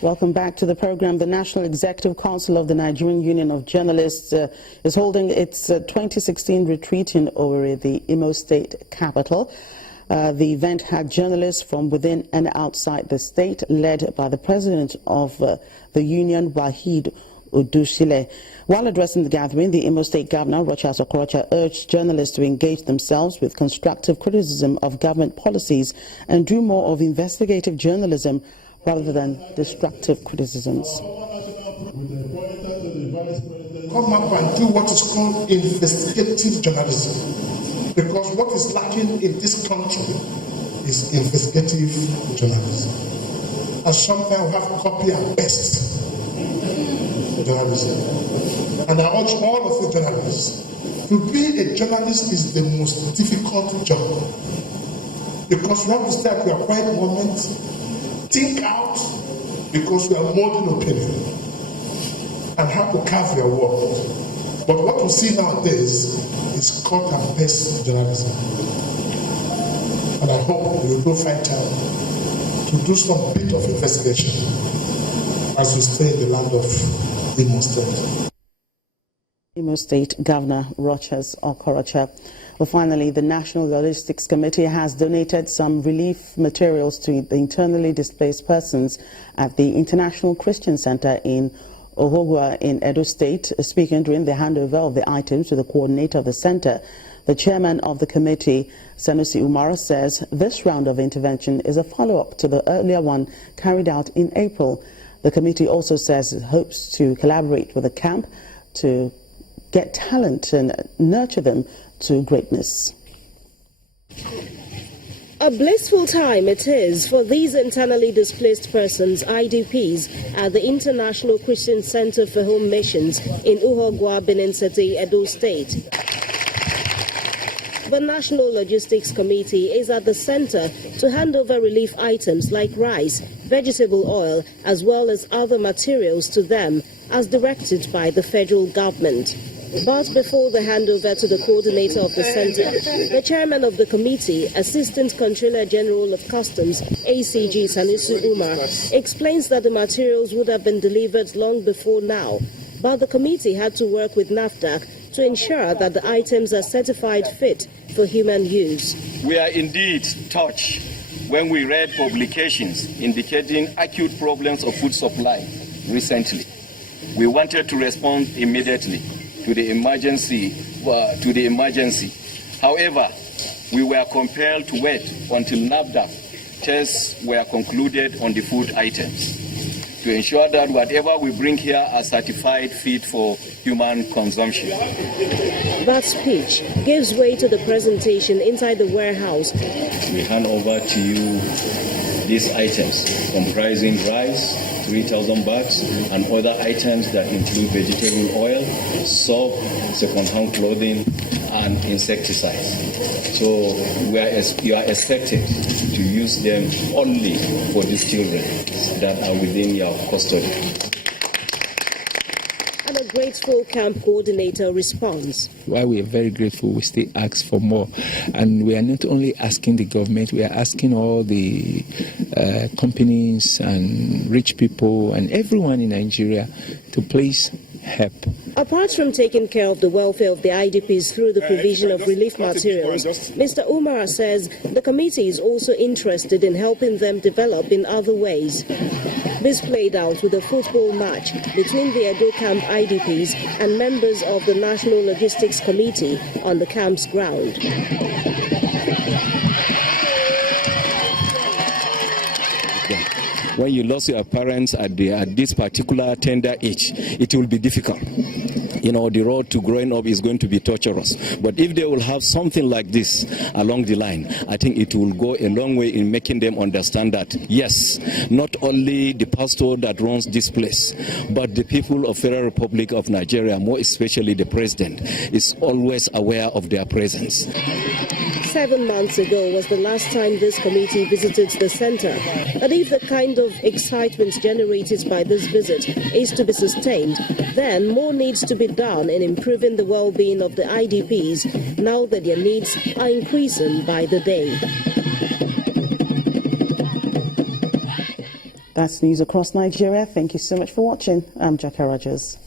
Welcome back to the program. The National Executive Council of the Nigerian Union of Journalists is holding its 2016 retreat in Owerri, the Imo State capital. The event had journalists from within and outside the state, led by the president of the union, Wahid Udushile. While addressing the gathering, the Imo State Governor, Rochas Okorocha, urged journalists to engage themselves with constructive criticism of government policies and do more of investigative journalism rather than destructive criticisms. Come up and do what is called investigative journalism, because what is lacking in this country is investigative journalism. And sometimes we have copy and paste journalism. And I urge all of the journalists, to be a journalist is the most difficult job, because we have to start at your quiet moment, think out, because we are molding opinion, and how to carve your world. But what we see nowadays is cut and paste journalism. And I hope you will find time to do some bit of investigation as we stay in the land of Imo State. Imo State Governor Rochas Okorocha. Well, finally, the National Logistics Committee has donated some relief materials to the internally displaced persons at the International Christian Center in Ohogwa in Edo State. Speaking during the handover of the items to the coordinator of the center, the chairman of the committee, Sanusi Umar, says this round of intervention is a follow-up to the earlier one carried out in April. The committee also says it hopes to collaborate with the camp to get talent and nurture them to greatness. A blissful time it is for these internally displaced persons, IDPs, at the International Christian Center for Home Missions in Uhogwa, Benin City, Edo State. The National Logistics Committee is at the center to hand over relief items like rice, vegetable oil, as well as other materials to them, as directed by the federal government. But before the handover to the coordinator of the center, the chairman of the committee, Assistant Controller General of Customs, ACG Sanusi Umar, explains that the materials would have been delivered long before now, but the committee had to work with NAFDAC to ensure that the items are certified fit for human use. We are indeed touched when we read publications indicating acute problems of food supply recently. We wanted to respond immediately to the emergency. However, we were compelled to wait until NAFDAC tests were concluded on the food items to ensure that whatever we bring here are certified fit for human consumption. That speech gives way to the presentation inside the warehouse. We hand over to you these items comprising rice, 3,000 bags, and other items that include vegetable oil, soap, second-hand clothing, and insecticides. So you are expected to use them only for these children that are within your custody. And a grateful camp coordinator responds. While we are very grateful, we still ask for more. And we are not only asking the government, we are asking all the companies and rich people and everyone in Nigeria to please help. Apart from taking care of the welfare of the IDPs through the provision of relief materials, Mr. Umar says the committee is also interested in helping them develop in other ways. This played out with a football match between the Edo Camp IDPs and members of the National Logistics Committee on the camp's ground. When you lost your parents at this particular tender age, it will be difficult. You know, the road to growing up is going to be torturous. But if they will have something like this along the line, I think it will go a long way in making them understand that, yes, not only the pastor that runs this place, but the people of Federal Republic of Nigeria, more especially the president, is always aware of their presence. 7 months ago was the last time this committee visited the center. But if the kind of excitement generated by this visit is to be sustained, then more needs to be done in improving the well-being of the IDPs now that their needs are increasing by the day. That's news across Nigeria. Thank you so much for watching. I'm Jackie Rogers.